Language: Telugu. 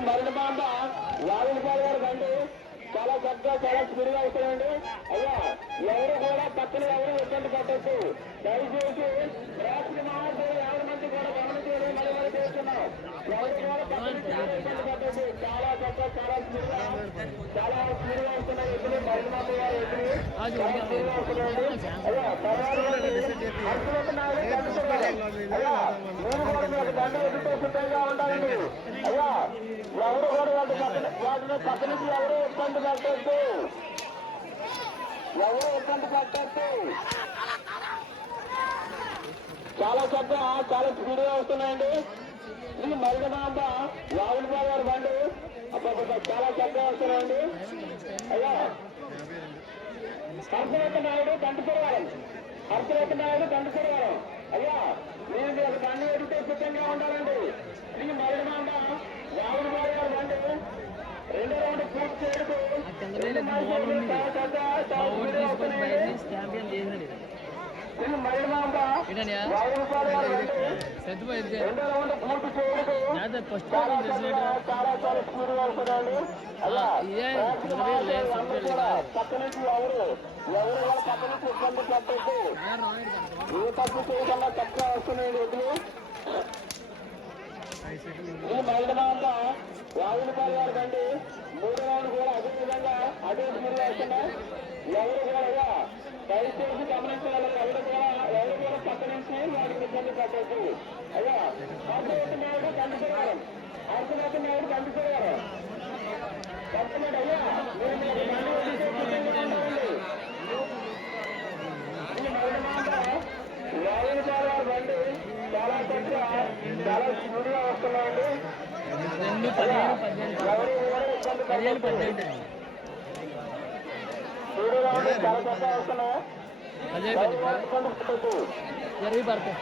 వచ్చింది మరణ బాంబ వాలిపాల్ గారు బండి చాలా చక్కగా చాలా స్పీడ్గా వస్తాయండి అయ్యా ఎవరు కూడా పక్కన ఎవరు ఇబ్బంది పట్టచ్చు దయచేసి రాష్ట్ర మహాసభ యాభై మంది కూడా గమనించడం మళ్ళీ మళ్ళీ చేస్తున్నాం. ఇబ్బంది పట్టచ్చు చాలా చక్కగా చాలా స్పీడ్గా చాలా స్పీడ్గా వస్తున్నాయి ఇప్పుడు మరణ బాబు గారు ఎప్పుడు అయ్యా తర్వాత అర్థమవుతున్నాయి అయ్యా మీరు సిద్ధంగా ఉండాలండి అయ్యా ఎవరు కూడా వాటి పక్కన వాటిని పక్క నుంచి ఎవరు ఇబ్బంది పెట్టద్దు ఎవరు ఇబ్బంది పెట్టద్దు చాలా చక్కగా చాలా స్పీడ్గా వస్తున్నాయండి ఇది మరిగనాంబ రావుల గారు బండి అప్పుడు చాలా శబ్దం వస్తున్నాయండి అయ్యా హర్షరత్న నాయుడు కంటి కంటిపడవారం హర్షరత్న నాయుడు కంటిపడవారం అయ్యా మీరు మీరు బండి ఎడితే సిద్ధంగా ఉండాలండి శ్రీ మరిగనాంబ రావుల గారు బండి రెండో రౌండ్ పూర్తి చేయడు రెండు మైసూర్లు చాలా చక్కగా చాలా స్పీడ్గా వస్తున్నాయండి ఛాంపియన్ చేసినది శ్రీ మరిగనాంబ ఏంటన్నయ్య? రావుల గారు బండి సర్దుపోయింది రెండో రౌండ్ పూర్తి చేయడు నాదే ఫస్ట్ చాలా రౌండ్ చేసినట్టు చక్కగా, చాలా చాలా స్పీడ్గా వస్తున్నాడు అలా ఇదే ట్రాఫిక్ ఇదే మార్గాలు లేదు, అందరూ లేదు. కూడా పక్క నుంచి ఎవరు ఎవరు కూడా పక్క నుంచి ఇబ్బంది పెట్టద్దు ఏ తప్పు చేయకుండా చక్కగా వస్తున్నాయి ఎదురు ఈ మైదానంగా రావులపాల్ గారు కండి మూడు రౌండ్ కూడా అదే వస్తున్నాయి ఎవరు కూడా దయచేసి గమనించాలి ఎవరు కూడా ఎవరు కూడా పక్క నుంచి వాడికి ఇబ్బంది పెట్టద్దు అయ్యా కందిసేవారు హర్షవర్ధ నాయుడు కందిసేవారు కష్టమండి అయ్యా మీరు బండి చాలా చక్కగా చాలా స్పీడ్గా వస్తున్నాయండి రెండు పదిహేను పద్దెనిమిది ఎవరు కూడా ఇబ్బంది పదిహేను పెట్టద్దు. పద్దెనిమిది మూడు రౌండ్లు చాలా చక్కగా వస్తున్నాయి పదిహేను ఎవరు కూడా పద్దెనిమిది ఇబ్బంది అదే జరిగి పడతాయి